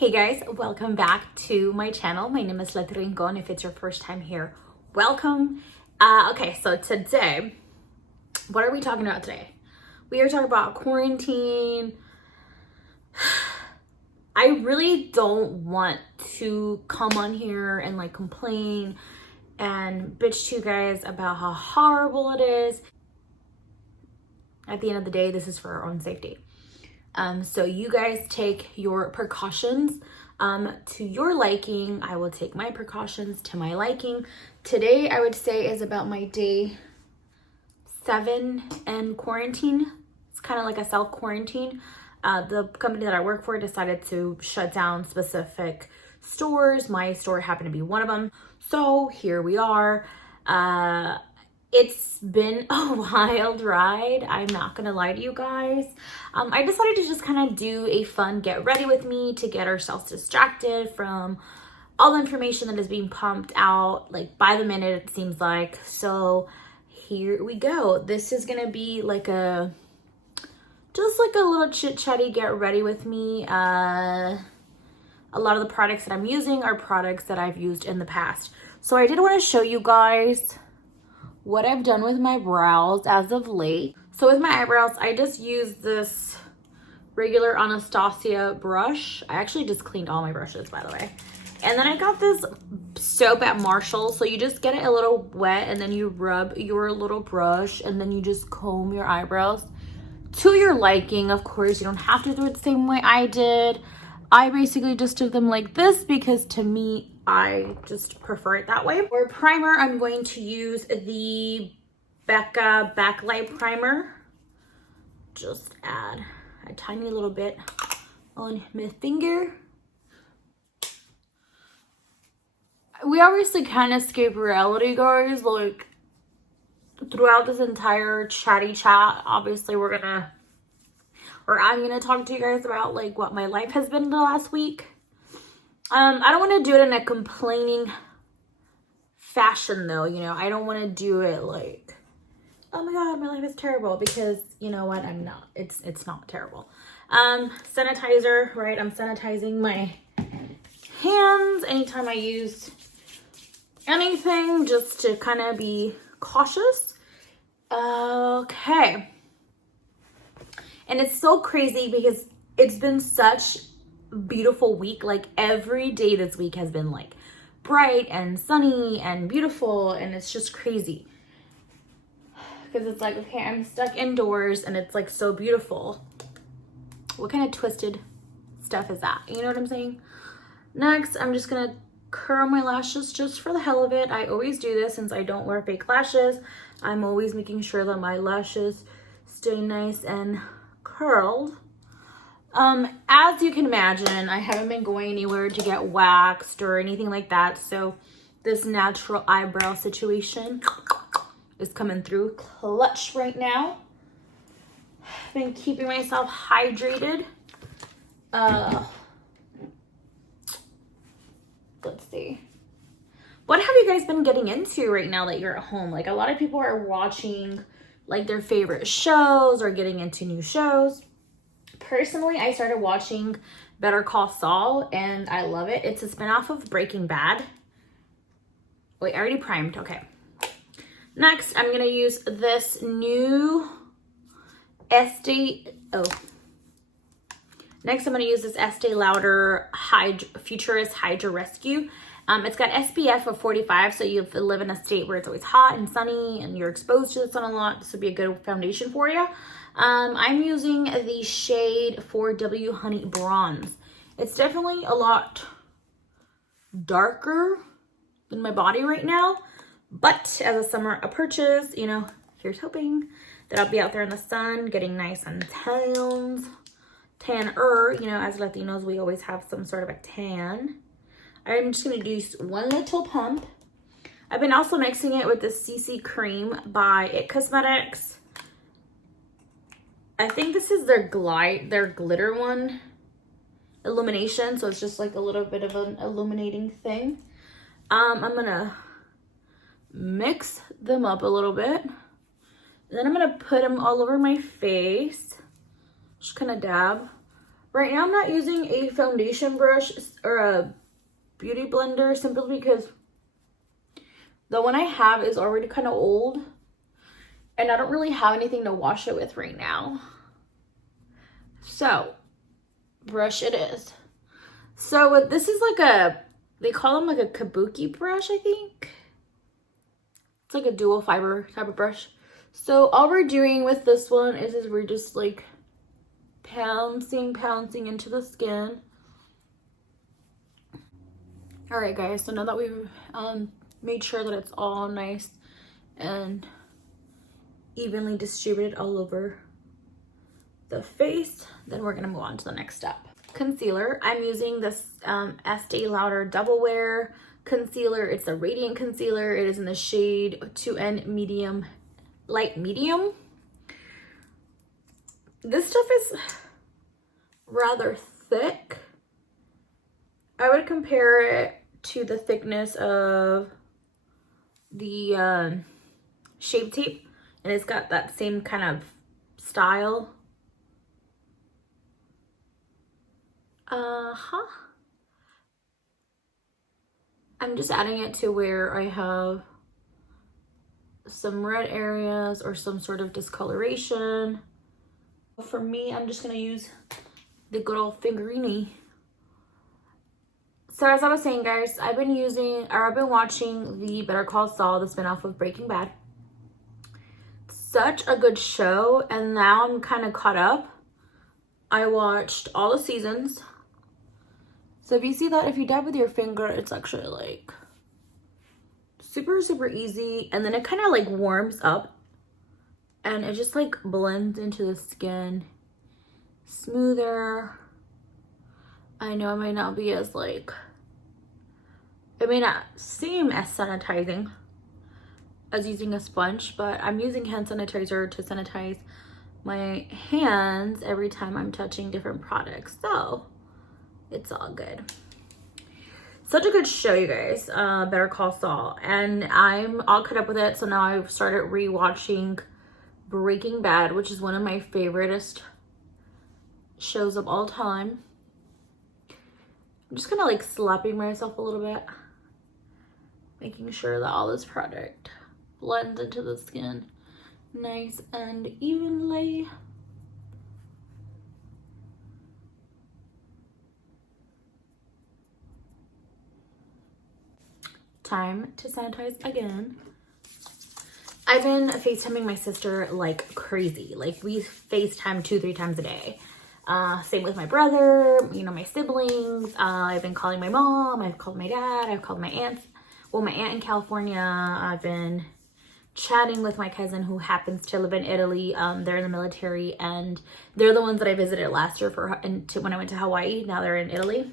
Hey guys, welcome back to my channel. My name is Leti Rincon. If it's your first time here, welcome. Okay, so today, what are we talking about today? We are talking about quarantine. I really don't want to come on here and like complain and bitch to you guys about how horrible it is. At the end of the day, this is for our own safety. So you guys take your precautions to your liking. I will take my precautions to my liking. Today, I would say, is about my day 7 in quarantine. It's kind of like a self-quarantine. The company that I work for decided to shut down specific stores. My store happened to be one of them. So here we are. It's been a wild ride. I'm not gonna lie to you guys. I decided to just kind of do a fun get ready with me to get ourselves distracted from all the information that is being pumped out like by the minute, it seems like. So here we go. This is gonna be like just like a little chit chatty get ready with me. A lot of the products that I'm using are products that I've used in the past. So I did want to show you guys what I've done with my brows as of late. So with my eyebrows, I just use this regular Anastasia brush. I actually just cleaned all my brushes, by the way. And then I got this soap at Marshall. So you just get it a little wet and then you rub your little brush and then you just comb your eyebrows to your liking. Of course, you don't have to do it the same way I did. I basically just did them like this because to me, I just prefer it that way. For primer, I'm going to use the Becca Backlight Primer. Just add a tiny little bit on my finger. We obviously can't escape reality, guys. Like, throughout this entire chatty chat, obviously I'm gonna talk to you guys about like what my life has been the last week. I don't want to do it in a complaining fashion though, you know. I don't want to do it like, oh my god, my life is terrible, because you know what, I'm not. It's not terrible. Sanitizer, right? I'm sanitizing my hands anytime I use anything, just to kind of be cautious. Okay. And it's so crazy because it's been such beautiful week. Like every day this week has been like bright and sunny and beautiful, and it's just crazy because it's like, okay, I'm stuck indoors and it's like so beautiful. What kind of twisted stuff is that? You know what I'm saying? Next, I'm just gonna curl my lashes just for the hell of it. I always do this since I don't wear fake lashes. I'm always making sure that my lashes stay nice and curled. As you can imagine, I haven't been going anywhere to get waxed or anything like that. So this natural eyebrow situation is coming through clutch right now. I've been keeping myself hydrated. Let's see. What have you guys been getting into right now that you're at home? Like a lot of people are watching like their favorite shows or getting into new shows. Personally, I started watching Better Call Saul and I love it. It's a spinoff of Breaking Bad. Wait, I already primed. Okay. Next, I'm going to use this new Next, I'm going to use this Estee Lauder Futurist Hydra Rescue. It's got SPF of 45, so you live in a state where it's always hot and sunny and you're exposed to the sun a lot. This would be a good foundation for you. I'm using the shade 4W Honey Bronze. It's definitely a lot darker than my body right now, but as the summer approaches, you know, here's hoping that I'll be out there in the sun getting nice and tanner. You know, as Latinos, we always have some sort of a tan. I'm just going to do one little pump. I've been also mixing it with the CC Cream by It Cosmetics. I think this is their glitter one, illumination. So it's just like a little bit of an illuminating thing. I'm going to mix them up a little bit. Then I'm going to put them all over my face. Just kind of dab. Right now I'm not using a foundation brush or a beauty blender simply because the one I have is already kind of old and I don't really have anything to wash it with right now. So, brush it is. So this is like a, they call them like a kabuki brush, I think. It's like a dual fiber type of brush. So all we're doing with this one is we're just like pouncing into the skin. All right, guys, so now that we've made sure that it's all nice and evenly distributed all over the face, then we're gonna move on to the next step. Concealer. I'm using this Estee Lauder Double Wear concealer. It's a radiant concealer. It is in the shade 2N medium, light medium. This stuff is rather thick. I would compare it to the thickness of the Shape Tape, and it's got that same kind of style. I'm just adding it to where I have some red areas or some sort of discoloration. For me, I'm just gonna use the good old fingerini. So as I was saying, guys, I've been watching the Better Call Saul, the spinoff of Breaking Bad. Such a good show, and now I'm kind of caught up. I watched all the seasons. So if you see that, if you dab with your finger, it's actually like super easy, and then it kind of like warms up and it just like blends into the skin smoother. I know it might not be as like, it may not seem as sanitizing as using a sponge, but I'm using hand sanitizer to sanitize my hands every time I'm touching different products, so it's all good. Such a good show, you guys. Better Call Saul, and I'm all caught up with it. So now I've started rewatching Breaking Bad, which is one of my favoriteest shows of all time. I'm just kind of like slapping myself a little bit, making sure that all this product blends into the skin nice and evenly. Time to sanitize again. I've been FaceTiming my sister like crazy. Like we FaceTime 2-3 times a day. Same with my brother, you know, my siblings. I've been calling my mom. I've called my dad. I've called my aunt. Well, my aunt in California. I've been chatting with my cousin who happens to live in Italy. They're in the military, and they're the ones that I visited last year when I went to Hawaii. Now they're in Italy.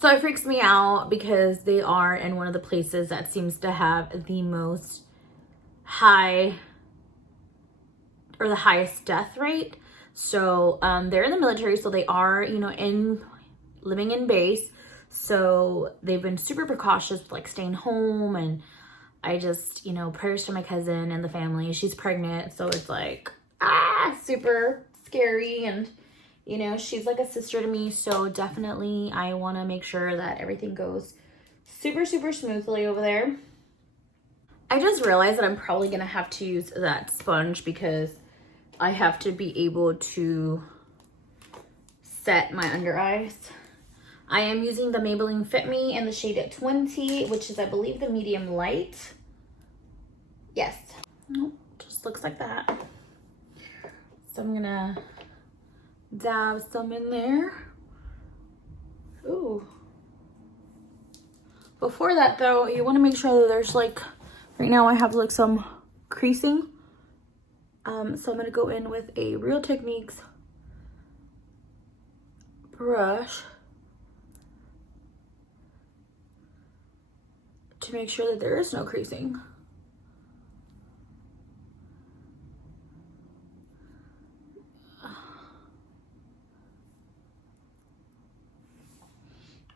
So it freaks me out because they are in one of the places that seems to have the most high, or the highest death rate. So they're in the military, so they are, you know, living in base. So they've been super precautious, like staying home. And I just, you know, prayers to my cousin and the family. She's pregnant, so it's like, super scary. And you know, she's like a sister to me, so definitely I want to make sure that everything goes super smoothly over there. I just realized that I'm probably going to have to use that sponge because I have to be able to set my under eyes. I am using the Maybelline Fit Me in the shade at 20, which is, I believe, the medium light. Yes. Nope, just looks like that. So I'm going to dab some in there. Ooh. Before that though, you want to make sure that there's like, right now I have like some creasing. So I'm going to go in with a Real Techniques brush to make sure that there is no creasing.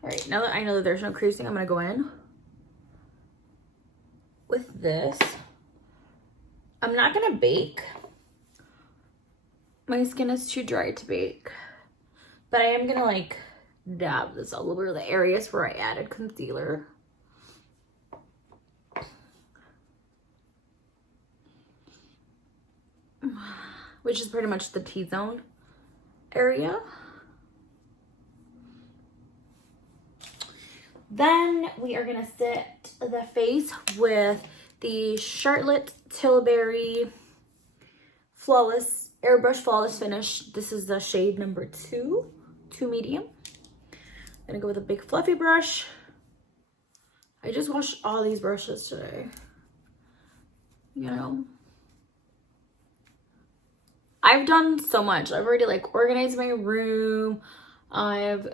All right, now that I know that there's no creasing, I'm gonna go in with this. I'm not gonna bake. My skin is too dry to bake. But I am gonna like dab this all over the areas where I added concealer. Which is pretty much the T-zone area. Then we are gonna set the face with the Charlotte Tilbury Flawless Airbrush Flawless Finish. This is the shade number 2 medium. I'm gonna go with a big fluffy brush. I just washed all these brushes today. You know, I've done so much. I've already like organized my room. I've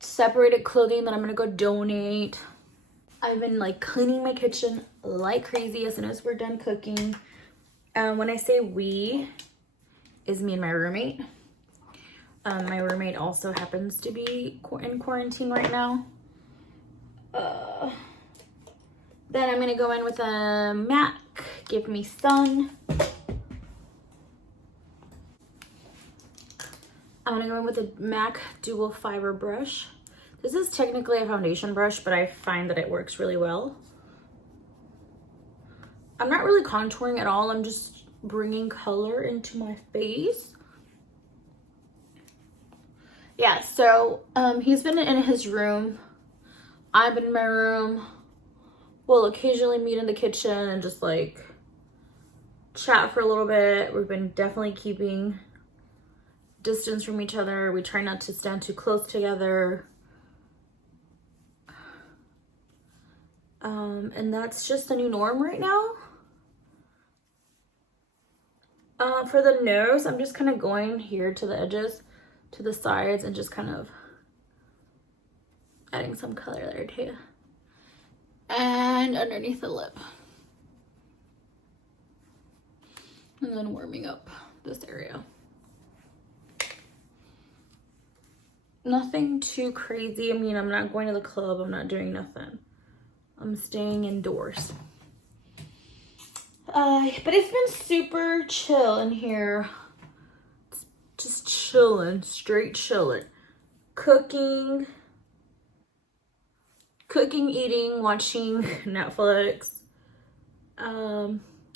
separated clothing that I'm gonna go donate. I've been like cleaning my kitchen like crazy as soon as we're done cooking. When I say we, is me and my roommate. My roommate also happens to be in quarantine right now. Then I'm gonna go in with a MAC Give Me Sun. I'm gonna go in with a MAC Dual Fiber brush. This is technically a foundation brush, but I find that it works really well. I'm not really contouring at all. I'm just bringing color into my face. Yeah, so he's been in his room. I've been in my room. We'll occasionally meet in the kitchen and just like chat for a little bit. We've been definitely keeping distance from each other. We try not to stand too close together. And that's just the new norm right now. For the nose, I'm just kind of going here to the edges, to the sides, and just kind of adding some color there too. And underneath the lip. And then warming up this area. Nothing too crazy. I mean, I'm not going to the club. I'm not doing nothing. I'm staying indoors. But it's been super chill in here. It's just chilling, straight chilling. Cooking, eating, watching Netflix.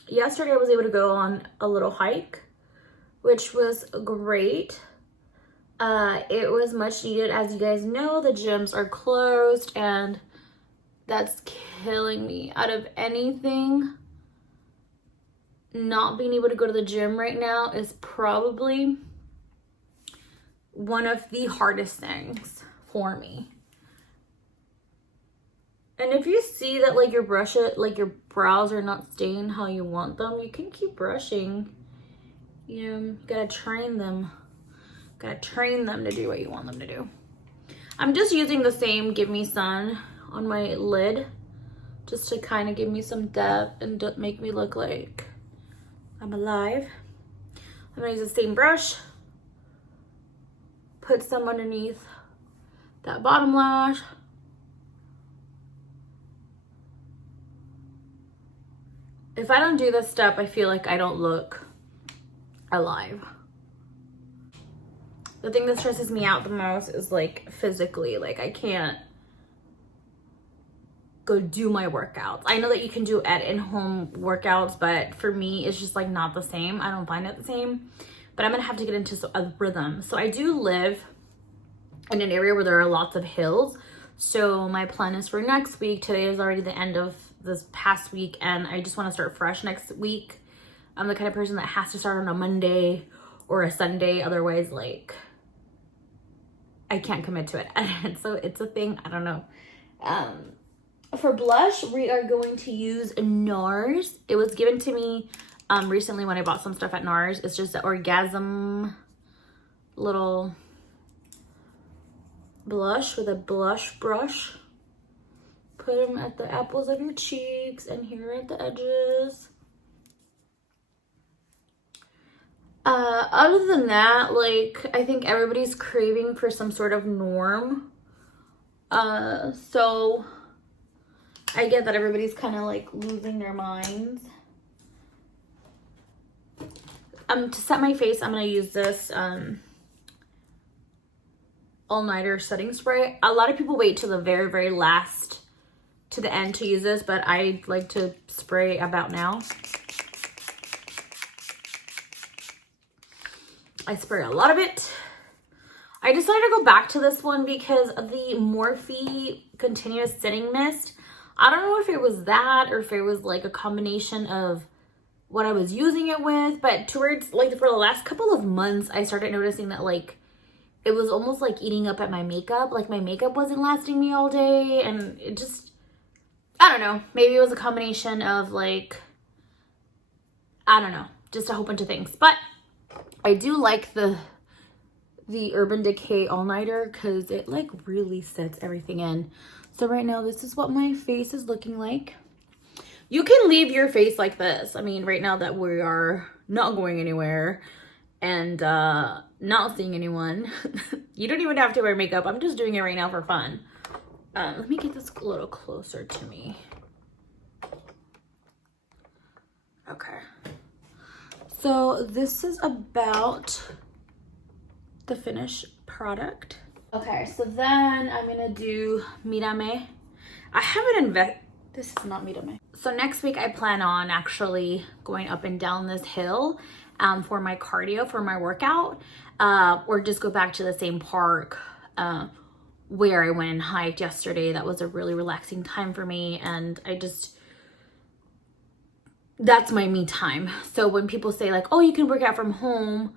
Yesterday I was able to go on a little hike, which was great. It was much needed. As you guys know, the gyms are closed and that's killing me. Out of anything, not being able to go to the gym right now is probably one of the hardest things for me. And if you see that like your brows are not staying how you want them, you can keep brushing. You know, you gotta train them. Gotta train them to do what you want them to do. I'm just using the same Give Me Sun on my lid just to kind of give me some depth and make me look like I'm alive. I'm gonna use the same brush, put some underneath that bottom lash. If I don't do this step, I feel like I don't look alive. The thing that stresses me out the most is like physically, like I can't go do my workouts. I know that you can do in-home workouts, but for me, it's just like not the same. I don't find it the same, but I'm gonna have to get into a rhythm. So I do live in an area where there are lots of hills. So my plan is for next week. Today is already the end of this past week and I just wanna start fresh next week. I'm the kind of person that has to start on a Monday or a Sunday. Otherwise, like, I can't commit to it. So it's a thing, I don't know. For blush, we are going to use NARS. It was given to me recently when I bought some stuff at NARS. It's just the Orgasm little blush with a blush brush. Put them at the apples of your cheeks and here at the edges. Other than that, like, I think everybody's craving for some sort of norm. So I get that everybody's kind of like losing their minds. To set my face, I'm going to use this all-nighter setting spray. A lot of people wait till the very, very last, to the end to use this, but I like to spray about now. I spray a lot of it. I decided to go back to this one because of the Morphe Continuous Setting Mist. I don't know if it was that or if it was like a combination of what I was using it with, but towards like for the last couple of months, I started noticing that like it was almost like eating up at my makeup. Like my makeup wasn't lasting me all day, and it just, I don't know. Maybe it was a combination of like, I don't know, just a whole bunch of things. But I do like the Urban Decay All-Nighter because it like really sets everything in. So right now, this is what my face is looking like. You can leave your face like this. I mean, right now that we are not going anywhere and not seeing anyone, you don't even have to wear makeup. I'm just doing it right now for fun. Let me get this a little closer to me. Okay. So this is about the finished product. Okay, so then I'm gonna do Mírame. I haven't this is not Mírame. So next week I plan on actually going up and down this hill for my cardio, for my workout, or just go back to the same park where I went and hiked yesterday. That was a really relaxing time for me, and that's my me time. So when people say like, oh, you can work out from home,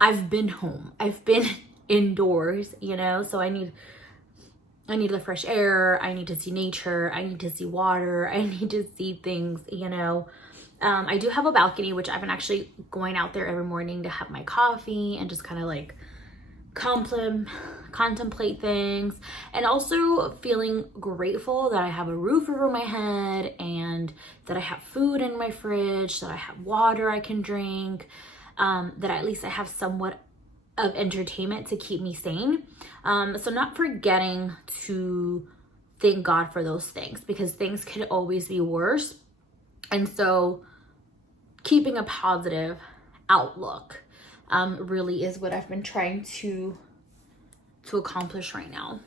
I've been home. I've been indoors, you know, so I need the fresh air. I need to see nature. I need to see water. I need to see things, you know. I do have a balcony, which I've been actually going out there every morning to have my coffee and just kind of like contemplate things, and also feeling grateful that I have a roof over my head and that I have food in my fridge, that I have water I can drink, that at least I have somewhat of entertainment to keep me sane. So not forgetting to thank God for those things, because things could always be worse. And so keeping a positive outlook really is what I've been trying to accomplish right now.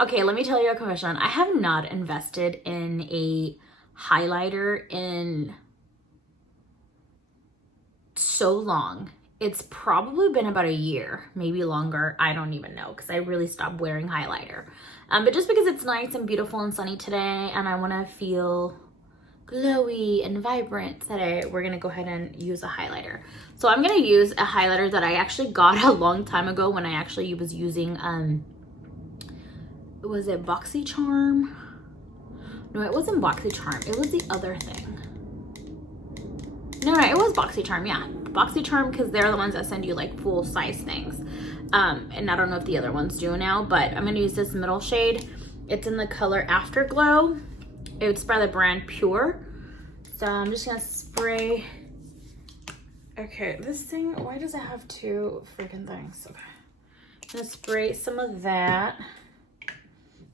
Okay, let me tell you a confession. I have not invested in a highlighter in so long. It's probably been about a year, maybe longer. I don't even know, because I really stopped wearing highlighter. But just because it's nice and beautiful and sunny today, and I want to feel glowy and vibrant today, we're going to go ahead and use a highlighter. So I'm going to use a highlighter that I actually got a long time ago when I actually was using, was it BoxyCharm? No, it wasn't BoxyCharm. It was the other thing. No, it was BoxyCharm, yeah. BoxyCharm, because they're the ones that send you like full size things. And I don't know if the other ones do now, but I'm going to use this middle shade. It's in the color Afterglow. It's by the brand Pure. So I'm just going to spray. Okay, this thing, why does it have two freaking things? Okay. I'm going to spray some of that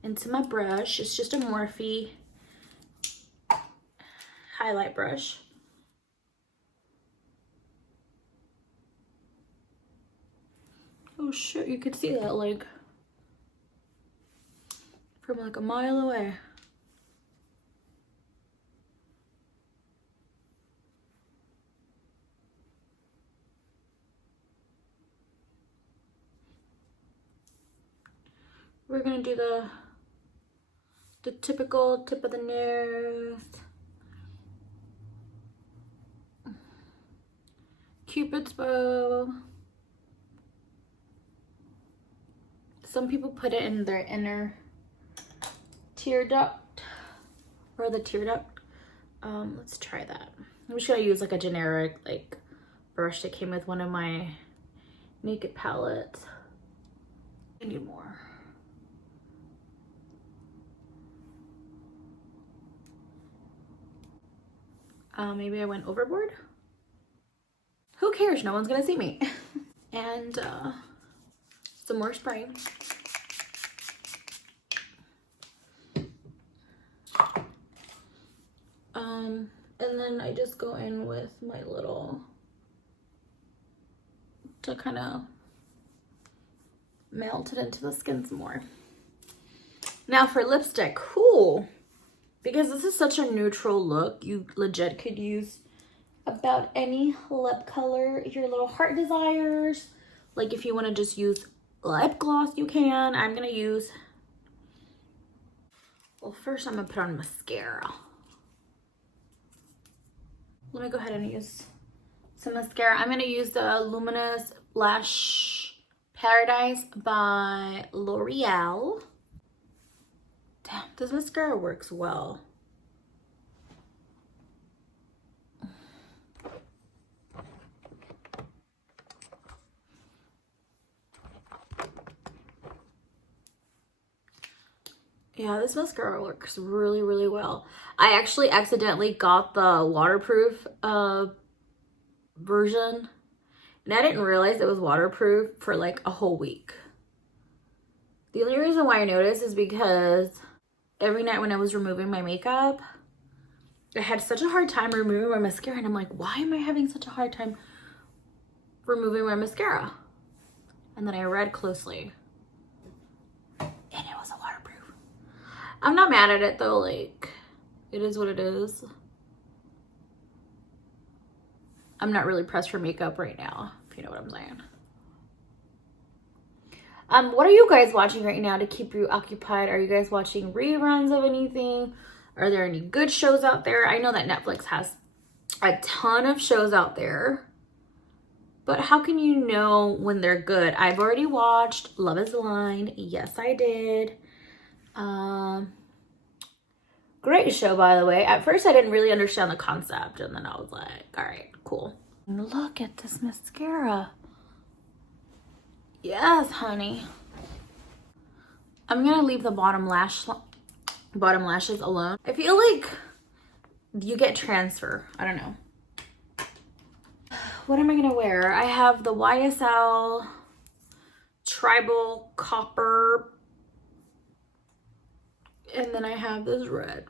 into my brush. It's just a Morphe highlight brush. Oh shit, you could see that like from like a mile away. We're gonna do the typical tip of the nose, Cupid's bow. Some people put it in their inner tear duct, or the tear duct. Let's try that. I'm just gonna use like a generic like brush that came with one of my Naked palettes. I need more. Maybe I went overboard. Who cares? No one's gonna see me. And some more spray. And then I just go in with my little to kind of melt it into the skin some more. Now for lipstick, cool. Because this is such a neutral look, you legit could use about any lip color, your little heart desires. Like if you want to just use lip gloss, you can. I'm gonna use, well, first I'm gonna put on mascara. Let me go ahead and use some mascara. I'm gonna use the Luminous Lash Paradise by L'Oreal. Damn, this mascara works well. Yeah, this mascara works really, really well. I actually accidentally got the waterproof version, and I didn't realize it was waterproof for like a whole week. The only reason why I noticed is because every night when I was removing my makeup, I had such a hard time removing my mascara, and I'm like, why am I having such a hard time removing my mascara? And then I read closely, and it was a waterproof. I'm not mad at it though, like, it is what it is. I'm not really pressed for makeup right now, if you know what I'm saying. What are you guys watching right now to keep you occupied? Are you guys watching reruns of anything? Are there any good shows out there? I know that Netflix has a ton of shows out there, but how can you know when they're good? I've already watched Love is Blind. Yes, I did. Great show, by the way. At first, I didn't really understand the concept, and then I was like, all right, cool. Look at this mascara. Yes, honey. I'm gonna leave the bottom lashes alone. I feel like you get transfer. I don't know. What am I gonna wear? I have the YSL Tribal Copper, and then I have this red,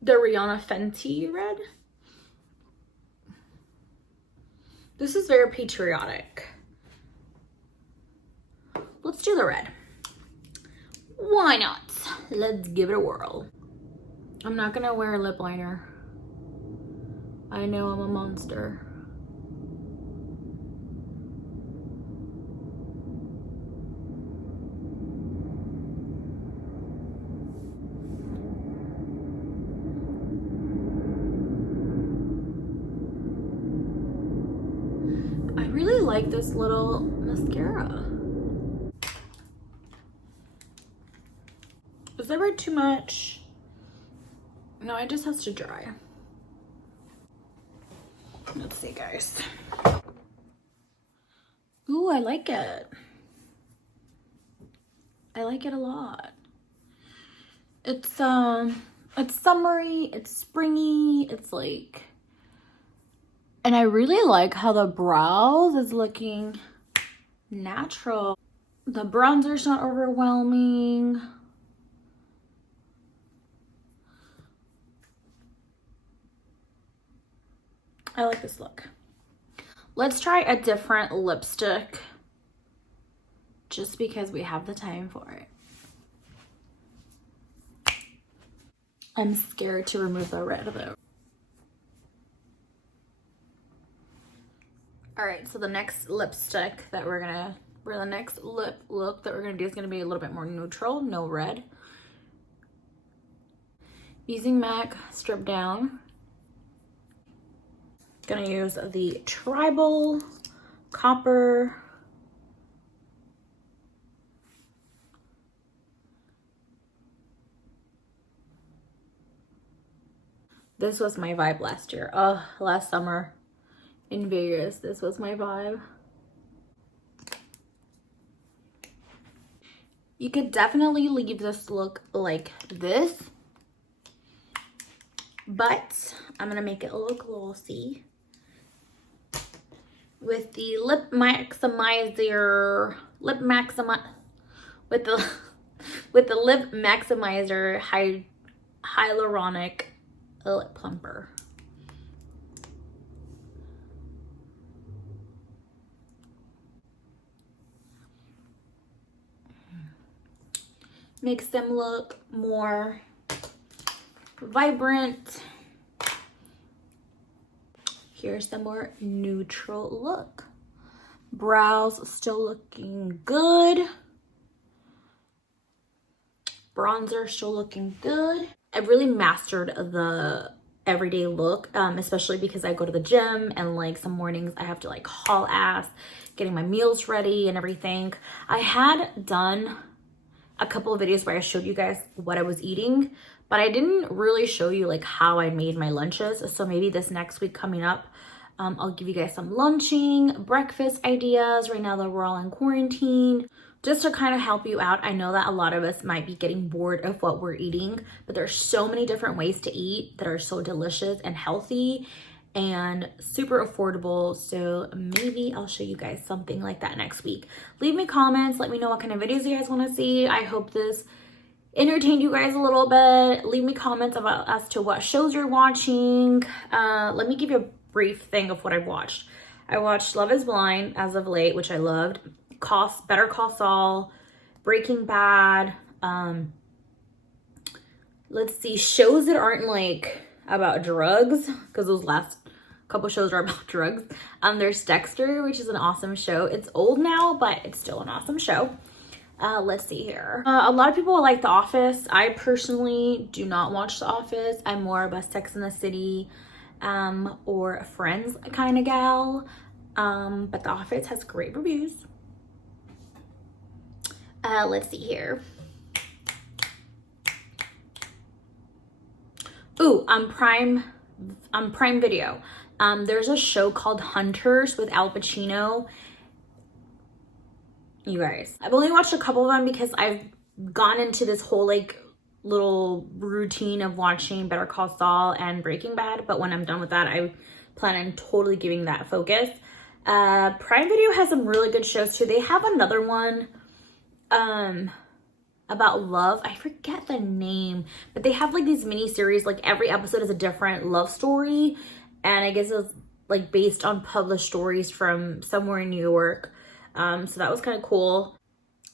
the Rihanna Fenty red. This is very patriotic. Let's do the red. Why not? Let's give it a whirl. I'm not gonna wear a lip liner. I know I'm a monster. I really like this little mascara. Is that red too much? No, it just has to dry. Let's see, guys. Ooh, I like it. I like it a lot. It's summery, it's springy, it's like, and I really like how the brows is looking natural. The bronzer's not overwhelming. I like this look. Let's try a different lipstick just because we have the time for it. I'm scared to remove the red though. All right, so the next lipstick that the next lip look that we're gonna do is gonna be a little bit more neutral, no red. Using MAC Strip Down. Gonna use the Tribal Copper. This was my vibe last year. Oh, last summer in Vegas, this was my vibe. You could definitely leave this look like this, but I'm gonna make it a little glossy with the lip maximizer with the lip maximizer hyaluronic lip plumper. makes them look more vibrant. Here's the more neutral look. Brows still looking good. Bronzer still looking good. I really mastered the everyday look, especially because I go to the gym and like some mornings I have to like haul ass getting my meals ready and everything. I had done a couple of videos where I showed you guys what I was eating, but I didn't really show you like how I made my lunches. So maybe this next week coming up, I'll give you guys some lunching, breakfast ideas right now that we're all in quarantine, just to kind of help you out. I know that a lot of us might be getting bored of what we're eating, but there's so many different ways to eat that are so delicious and healthy and super affordable. So maybe I'll show you guys something like that next week. Leave me comments, let me know what kind of videos you guys want to see. I hope this entertained you guys a little bit. Leave me comments about as to what shows you're watching. Let me give you a brief thing of what I've watched. I watched Love is Blind as of late, which I loved. Better Call Saul, Breaking Bad. Let's see, shows that aren't like about drugs, because those last couple shows are about drugs. There's Dexter, which is an awesome show. It's old now, but it's still an awesome show. Let's see here. A lot of people like The Office. I personally do not watch The Office. I'm more of a Sex and the City or a Friends kind of gal. But The Office has great reviews. Let's see here. Ooh, on Prime Video. There's a show called Hunters with Al Pacino. You guys, I've only watched a couple of them because I've gone into this whole like little routine of watching Better Call Saul and Breaking Bad. But when I'm done with that, I plan on totally giving that focus. Prime Video has some really good shows too. They have another one about love. I forget the name, but they have like these mini series, like every episode is a different love story, and I guess it's like based on published stories from somewhere in New York. So that was kind of cool.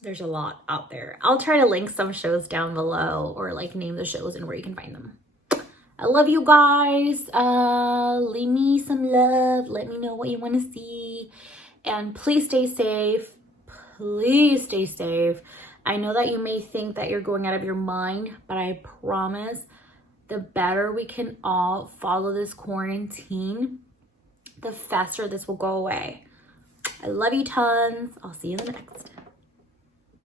There's a lot out there. I'll try to link some shows down below or like name the shows and where you can find them. I love you guys. Leave me some love. Let me know what you want to see, and please stay safe. Please stay safe. I know that you may think that you're going out of your mind, but I promise the better we can all follow this quarantine, the faster this will go away. I love you tons. I'll see you in the next.